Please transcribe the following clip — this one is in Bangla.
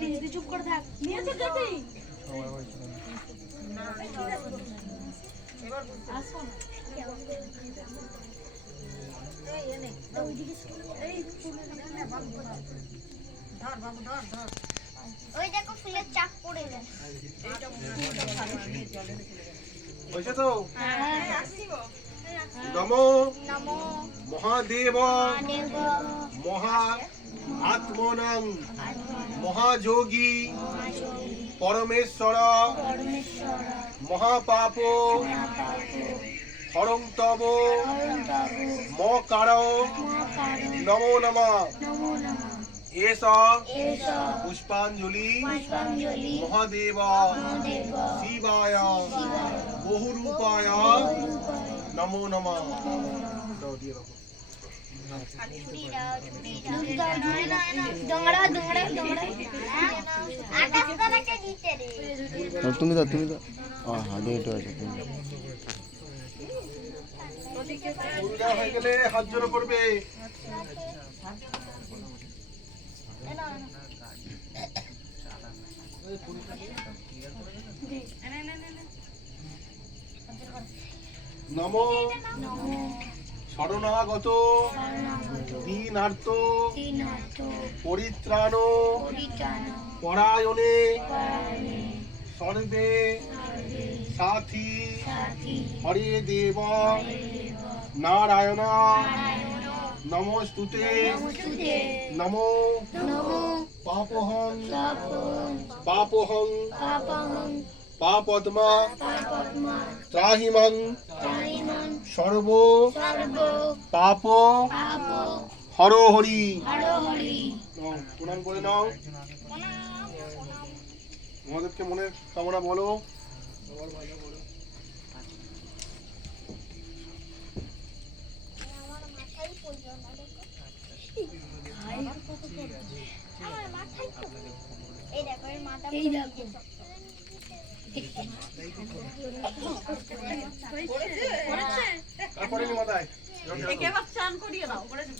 নিইনি, তুই চুপ করে থাক। নিয়েছে দেখি। আসো না। ওই দেখো ফুলের চাক পড়ে যায়। হয়েছে তো? নমো মহাদেব মহা আত্মনং মহাযোগী পরমেশ্বর মহাপাপ হরং তব ম কার নমো নমঃ এষ পুষ্পাঞ্জলি মহাদেব শিবায় বহুরূপায় নমো নমঃ। দাও দিয়ে রাখো। তুমি দাও হাতে একটু আছে পূজা হয়ে গেলে হাত জোড়ো করবে। নমো শরণাগত দীনার্ত পরিত্রাণ পরায়ণে সর্বে সাথী হরে দেব নারায়ণ নমস্তুতে নমো পাপহং পাপদ্মা ত্রাহিমাং সর্ব পাপ হর হরি। প্রণাম করে নাও। আমাদেরকে মনের কামনা বলো। এই দেখো তারপরে মাথায় একে আবার চান করিয়ে দাও। পড়েছে।